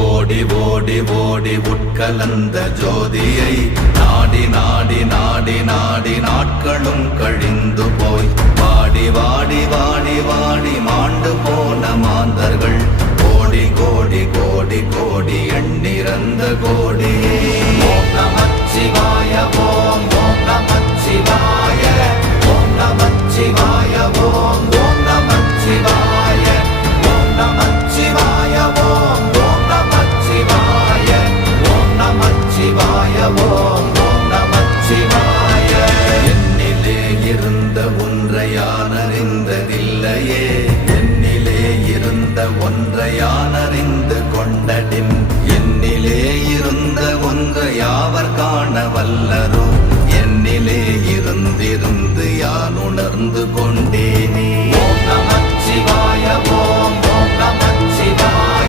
ஓடி ஓடி ஓடி உட்கலந்த ஜோதியை நாடி நாடி நாடி நாடி நாட்களும் கழிந்து போய் வாடி வாடி வாடி வாடி மாண்டு போன மாந்தர்கள் கோடி கோடி கோடி கோடி எண்ணிறந்த கோடி. ஓம் நமச்சிவாய ஓம் ஓம் நமச்சிவாய ஓம் நமச்சிவாய ஓம் ஓம் நமச்சிவாய ஓம் நமச்சிவாய ஓம் ஓம் நமச்சிவாய ஓம் நமச்சிவாய ஓம் ஓம் நமச்சிவாய. என்னிலே இருந்த ஒன்றை யான் அறிந்ததில்லையே, என்னிலே இருந்த ஒன்றை யான் அறிந்து கொண்டடின், என்னிலே இருந்த ஒன்றை யாவர் காண வல்லரோ, என்னிலே இருந்திருந்து யான் உணர்ந்து கொண்டேனே.